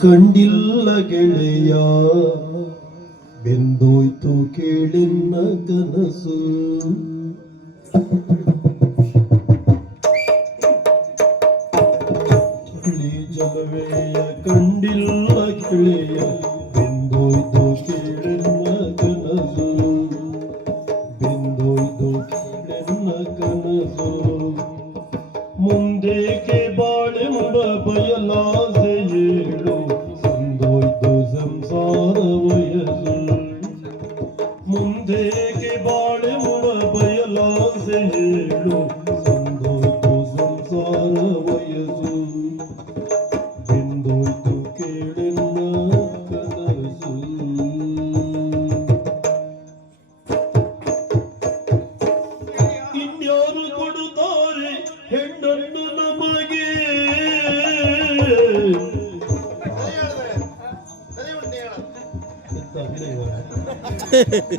ಕಂಡಿಲ್ಲ ಗೆಳೆಯ. ಬೆಂದೋಯ್ತು ಕೇಳಿನ್ನ ಕನಸು. ಚಳಿ ಜಲವೆಯ ಕಂಡಿಲ್ಲ ಗೆಳೆಯ. ಬೆಂದೋಯ್ತು ಕೇಳಿನ್ನ ಕನಸು. ಬೆಂದೋಯ್ತು ಕೇಳಿನ್ನ ಕನಸು. ಮುಂದೇಕೆ Baba Yala Zayiru Sandoy Dozam Zan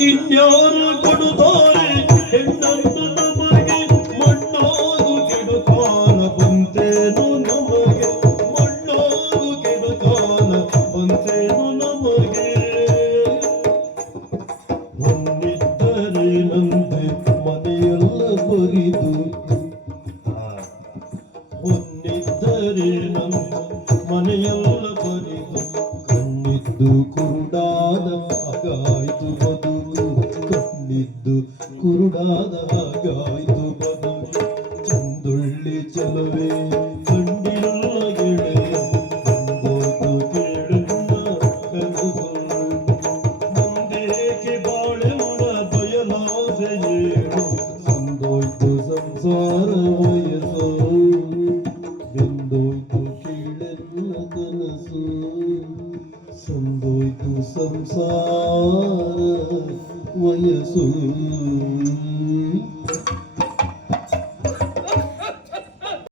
ಇನ್ಯಾರು ಕೊಡುತ್ತಾರೆ ಹೆಣ್ಣನ್ನು ನಮಗೆ ಮಣ್ಣೋದು ಕೆಡುಕಾಲ ಬಂತೇನು ನಮಗೆ ಮಣ್ಣೋದು ಕೆಡುಕಾಲ ಬಂತೇನು ನಮಗೆ. ಹೊನ್ನಿದ್ದರೆ ನಂದೆ ಕುರುಡಾದ ಹಾಗಾಯ್ತು ಬದುಕು ಕಣ್ಣಿದ್ದು ಕುರುಡಾದ ಹಾಗಾಯ್ತು ಬದುಕು ಚಂದುಳ್ಳಿ ಚಲವೇ ಕಂಡಿಲ್ಲ ಗೆಳೆಯ ಕಂದೋಯ್ತು ಕೇಳುನ್ನ ಕನಸು ಮುಂದೇಕೆ ಬಾಳೆಂಬ ಬಯಲಾಸೆ ಏಳು ಸಂದೋಯ್ತು ಸಂಸಾರ ವಯಸ್ಸು ಬೆಂದೋಯ್ತು ಕೀಳೆಲ್ಲ ಕನಸು സംഭവിക്കു സംസാര വയസ്സും